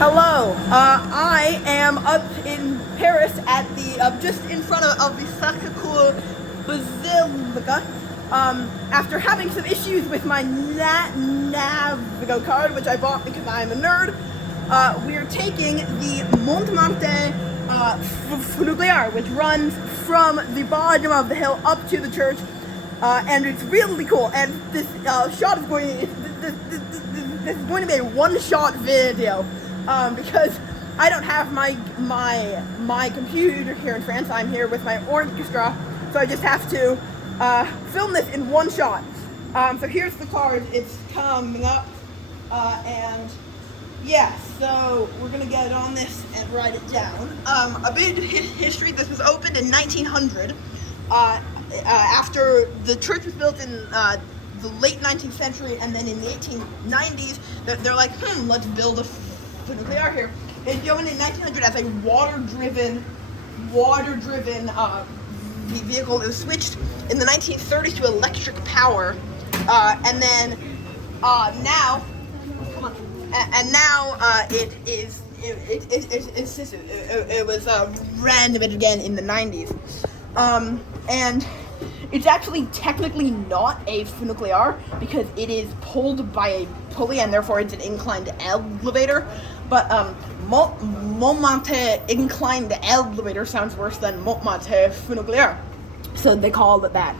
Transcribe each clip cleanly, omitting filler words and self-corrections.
Hello, I am up in Paris at the, just in front of the Funicular Basilica, after having some issues with my Navigo card, which I bought because I'm a nerd. We're taking the Montmartre Funicular, which runs from the bottom of the hill up to the church, and it's really cool, and this shot is going, this is going to be a one-shot video. Because I don't have my computer here in France. I'm here with my orchestra, so I just have to film this in one shot. So here's the card. It's coming up, and yeah. So we're gonna get on this and write it down. A bit of history. This was opened in 1900. After the church was built in the late 19th century, and then in the 1890s, they're like, let's build a Funicular here. It joined in 1900 as a water-driven vehicle. It was switched in the 1930s to electric power, and then now, it was renovated again in the 90s, and it's actually technically not a funicular because it is pulled by a pulley and therefore it's an inclined elevator. But Montmartre inclined elevator sounds worse than Montmartre funicular, so they called it that.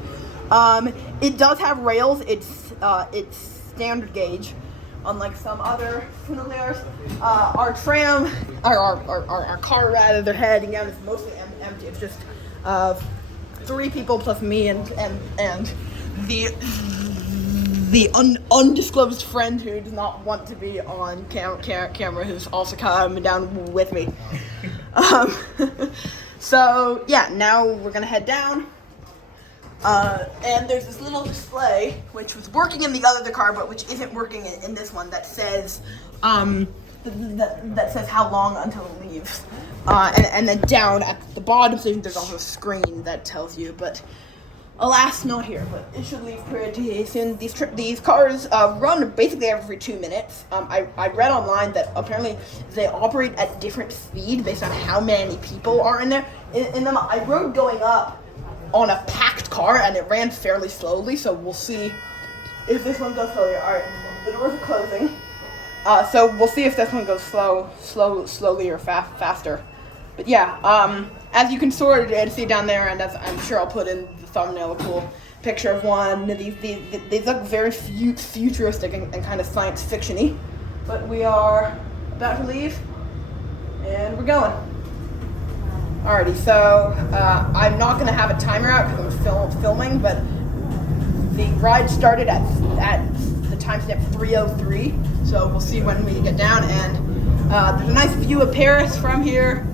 It does have rails. It's standard gauge, unlike some other funiculars. Our tram, our car rather, they're heading down. It's mostly empty. It's just 3 people plus me and the undisclosed friend who does not want to be on camera, who's also coming down with me. So yeah, now we're gonna head down. And there's this little display which was working in the other car, but which isn't working in this one, that says that says how long until it leaves. And then down at the bottom there's also a screen that tells you, but alas, not here. But it should leave pretty soon. These cars run basically every 2 minutes. I read online that apparently they operate at different speed based on how many people are in there. In them, I rode going up on a packed car and it ran fairly slowly. So we'll see if this one goes slowly. All right, the doors are closing. So we'll see if this one goes slowly or faster. But yeah, as you can sort of see down there, and as I'm sure I'll put in the thumbnail, a cool picture of one. These look very futuristic and kind of science fiction-y. But we are about to leave, and we're going. Alrighty, so I'm not going to have a timer out because I'm filming, but the ride started at the timestamp 3:03, so we'll see when we get down. And there's a nice view of Paris from here.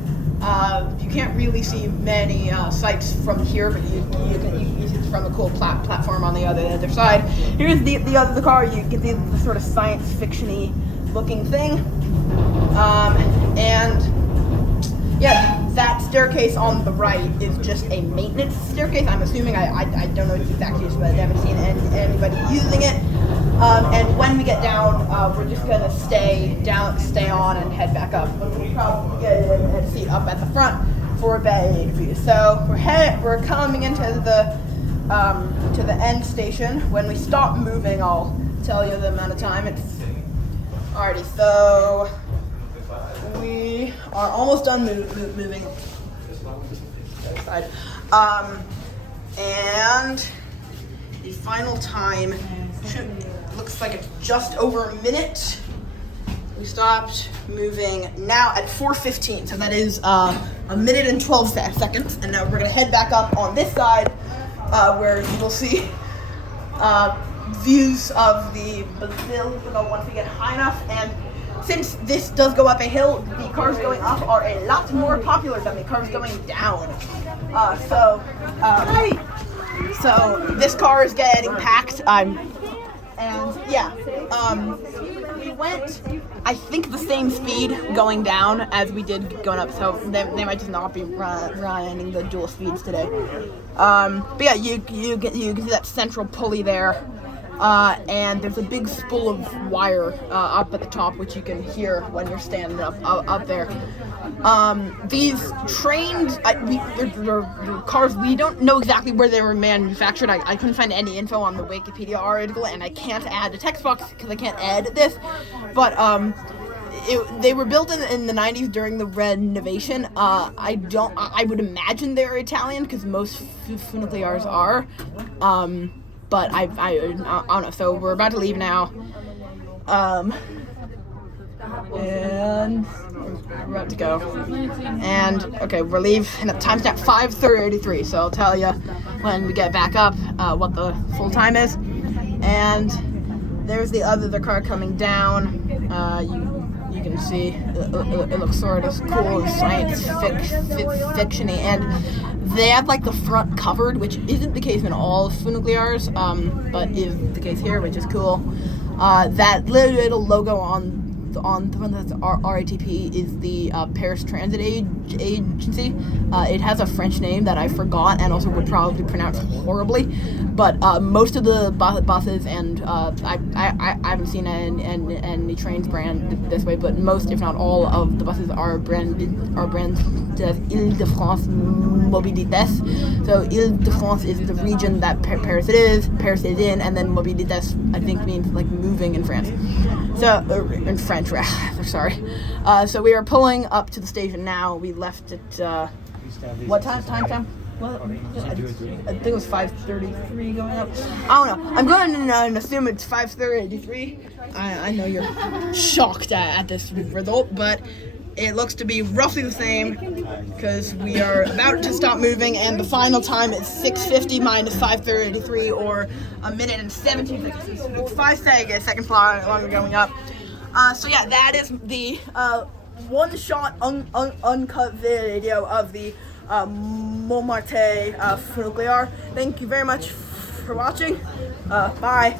You can't really see many sights from here, but you can see from the cool platform on the other side. Here's the car. You get the sort of science fiction-y looking thing, and yeah, that staircase on the right is just a maintenance staircase. I'm assuming, I don't know its exact use, but I haven't seen anybody using it. And when we get down, we're just gonna stay on and head back up. We'll probably get a seat up at the front for a better view. So we're coming into to the end station. When we stop moving, I'll tell you the amount of time. It's already, so we are almost done moving. And the final time looks like it's just over a minute. We stopped moving now at 4:15, so that is a minute and 12 seconds. And now we're gonna head back up on this side, where you will see views of the Basilica once we get high enough. And since this does go up a hill, the cars going up are a lot more popular than the cars going down. So this car is getting packed. And yeah, we went, I think, the same speed going down as we did going up, so they might just not be running the dual speeds today. But yeah, you can see that central pulley there, and there's a big spool of wire up at the top, which you can hear when you're standing up there. These trains, they're cars, we don't know exactly where they were manufactured. I couldn't find any info on the Wikipedia article, and I can't add a text box because I can't edit this, but they were built in the 90s during the renovation. I would imagine they're Italian because most Funiculars are. But I don't know. So we're about to leave now. And we're about to go. And okay, we're leaving. And the time's at 5:33. So I'll tell you when we get back up what the full time is. And there's the other car coming down. You can see it looks sort of cool and science fiction-y, and they have like the front covered, which isn't the case in all Funiculars, but is the case here, which is cool. That little logo on the front that's RATP is the Paris Transit Agency. It has a French name that I forgot and also would probably pronounce horribly, but most of the buses, and I haven't seen any trains branded this way, but most, if not all, of the buses are branded as Île-de-France Mobilités. So Île-de-France is the region that Paris is in, and then Mobilités, I think, means like moving in France. So, in French, sorry. So we are pulling up to the station now. We left at, what time? Well, I think it was 5:33 going up. I don't know. I'm going to assume it's 5:33. I know you're shocked at this result, but it looks to be roughly the same because we are about to stop moving, and the final time is 6:50 minus 5:33, or a minute and 17 seconds. It's 5 seconds longer going up. So yeah, that is the one-shot uncut video of the Montmartre Funicular. Thank you very much for watching. Bye.